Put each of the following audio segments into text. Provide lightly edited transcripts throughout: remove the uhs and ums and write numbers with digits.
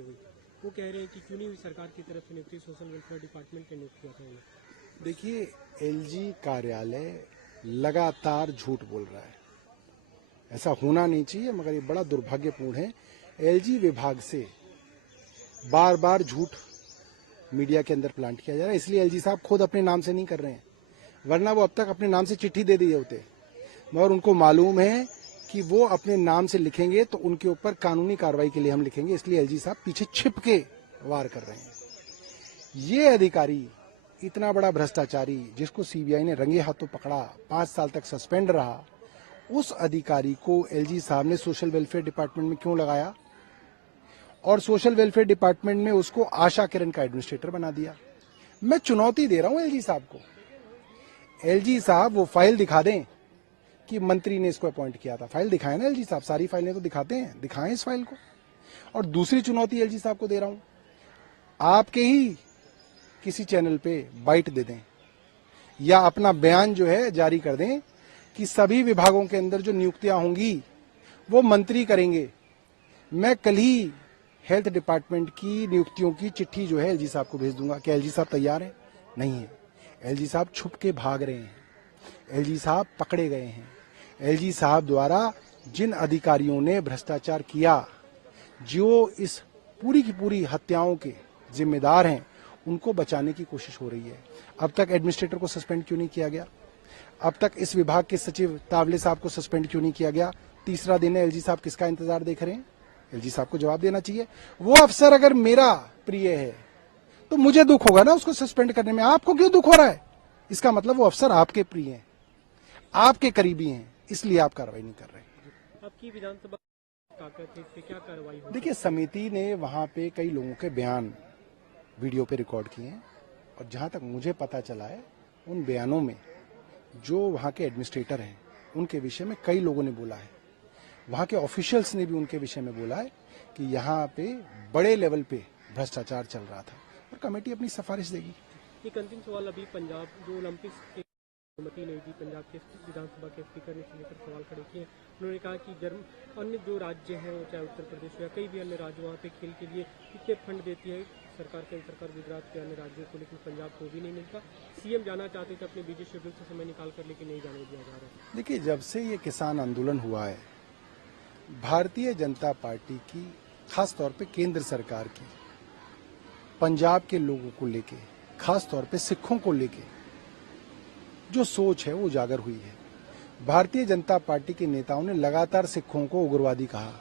हुई। वो कह रहे हैं कि क्यों नहीं हुई सरकार की तरफ से नियुक्ति, सोशल वेलफेयर डिपार्टमेंट ने नियुक्त किया था उन्हें। देखिए, एलजी कार्यालय लगातार झूठ बोल रहा है। ऐसा होना नहीं चाहिए, मगर ये बड़ा दुर्भाग्यपूर्ण है। एलजी विभाग से बार बार झूठ मीडिया के अंदर प्लांट किया जा रहा है, इसलिए एलजी साहब खुद अपने नाम से नहीं कर रहे हैं, वरना वो अब तक अपने नाम से चिट्ठी दे दिए होते। मगर उनको मालूम है कि वो अपने नाम से लिखेंगे तो उनके ऊपर कानूनी कार्रवाई के लिए हम लिखेंगे, इसलिए एलजी साहब पीछे छिप के वार कर रहे हैं। ये अधिकारी इतना बड़ा भ्रष्टाचारी, जिसको सीबीआई ने रंगे हाथों पकड़ा, 5 साल तक सस्पेंड रहा, उस अधिकारी को एलजी साहब ने सोशल वेलफेयर डिपार्टमेंट में क्यों लगाया और सोशल वेलफेयर डिपार्टमेंट में उसको आशा किरण का एडमिनिस्ट्रेटर बना दिया। मैं चुनौती दे रहा हूं एलजी साहब को। एलजी साहब वो फाइल दिखा दें कि मंत्री ने इसको अपॉइंट किया था। फाइल दिखाएं ना एलजी साहब, सारी फाइलें तो दिखाते हैं, दिखाएं इस फाइल को। और दूसरी चुनौती एलजी साहब को दे रहा हूं, आपके ही किसी चैनल पे बाइट दे दें या अपना बयान जो है जारी कर दें कि सभी विभागों के अंदर जो नियुक्तियां होंगी वो मंत्री करेंगे। मैं कल ही हेल्थ डिपार्टमेंट की नियुक्तियों की चिट्ठी जो है एलजी साहब को भेज दूंगा। क्या एलजी साहब तैयार हैं? नहीं है। एलजी साहब छुप के भाग रहे हैं, एलजी साहब पकड़े गए हैं। एलजी साहब द्वारा जिन अधिकारियों ने भ्रष्टाचार किया, जो इस पूरी की पूरी हत्याओं के जिम्मेदार हैं, उनको बचाने की कोशिश हो रही है। अब तक एडमिनिस्ट्रेटर को सस्पेंड क्यों नहीं किया गया? अब तक इस विभाग के सचिव तावले साहब को सस्पेंड क्यों नहीं किया गया? तीसरा दिन है, एलजी साहब किसका इंतजार देख रहे हैं? एलजी साहब को जवाब देना चाहिए। वो अफसर अगर मेरा प्रिय है तो मुझे दुख होगा ना उसको सस्पेंड करने में। आपको क्यों दुख हो रहा है? इसका मतलब वो अफसर आपके प्रिय हैं, आपके करीबी हैं, इसलिए आप कार्रवाई नहीं कर रहे। आपकी विधानसभा ताकत है, इस पे क्या कार्रवाई होगी? देखिए, समिति ने वहां पे कई लोगों के बयान वीडियो पे रिकॉर्ड किए हैं और जहां तक मुझे पता चला है, उन बयानों में जो वहां के एडमिनिस्ट्रेटर हैं उनके विषय में कई लोगों ने बोला है। वहां के ऑफिशियल्स ने भी उनके विषय में बोला है कि यहाँ पे बड़े लेवल पे भ्रष्टाचार चल रहा था और कमेटी अपनी सिफारिश देगी। एक अंतिम सवाल, अभी पंजाब जो ओलंपिक्स की अनुमति नहीं दी, पंजाब के विधानसभा के स्पीकर ने इसको लेकर सवाल खड़े किए। उन्होंने कहा कि अन्य जो राज्य हैं, वो चाहे उत्तर प्रदेश हो या कई भी अन्य राज्य, वहाँ पे खेल के लिए कितने फंड देती है सरकार, केंद्र सरकार गुजरात के अन्य राज्यों को, लेकिन पंजाब को भी नहीं मिलता। सीएम जाना चाहते थे अपने बिजी शेड्यूल से समय निकाल कर, लेकिन नहीं जाने दिया जा रहा है। देखिए, जब से ये किसान आंदोलन हुआ है, भारतीय जनता पार्टी की, खास तौर पे केंद्र सरकार की, पंजाब के लोगों को लेके, खास तौर पे सिखों को लेके जो सोच है वो उजागर हुई है। भारतीय जनता पार्टी के नेताओं ने लगातार सिखों को उग्रवादी कहा,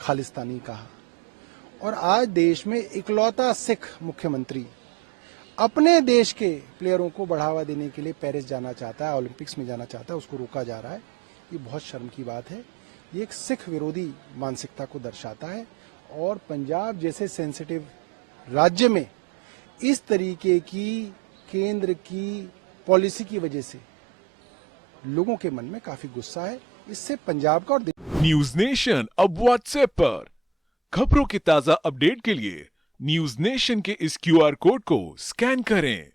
खालिस्तानी कहा, और आज देश में इकलौता सिख मुख्यमंत्री अपने देश के प्लेयरों को बढ़ावा देने के लिए पेरिस जाना चाहता है, ओलंपिक्स में जाना चाहता है, उसको रोका जा रहा है। ये बहुत शर्म की बात है। ये एक सिख विरोधी मानसिकता को दर्शाता है और पंजाब जैसे सेंसिटिव राज्य में इस तरीके की केंद्र की पॉलिसी की वजह से लोगों के मन में काफी गुस्सा है। इससे पंजाब का और न्यूज नेशन अब व्हाट्सएप पर खबरों की ताजा अपडेट के लिए न्यूज नेशन के इस क्यूआर कोड को स्कैन करें।